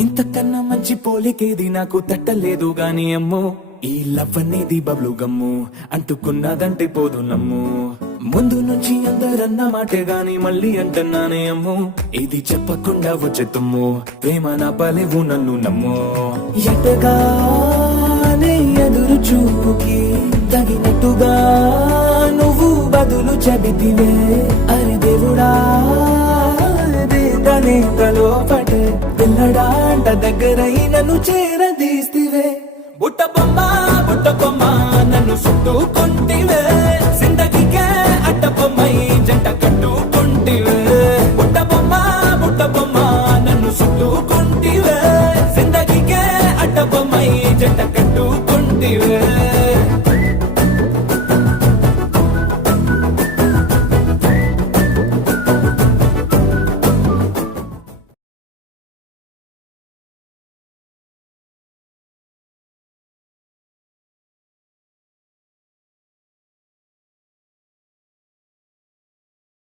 ఇంతకన్నా మంచి పోలికేది నాకు తట్టలేదు గాని అమ్మో ఈ లవ్ అనేది బబ్లు గమ్ము అంటుకున్నదంటే పోదు నమ్ము ముందు నుంచి అందరన్న మాటే గాని మళ్ళీ అంటున్నానే అమ్ము ఇది చెప్పకుండా వచ్చే తుమ్ము ప్రేమ నా పలేవు నన్ను నమ్ము ఎటగానే ఎదురు చూపుకి తగినట్టుగా నువ్వు బదులు చెబితివే అరే దేవుడా దేదనే లోపటే పిల్లడాంట దగ్గరై నన్ను చేరదీస్తివే బుట్ట బొమ్మ నన్ను చుట్టూ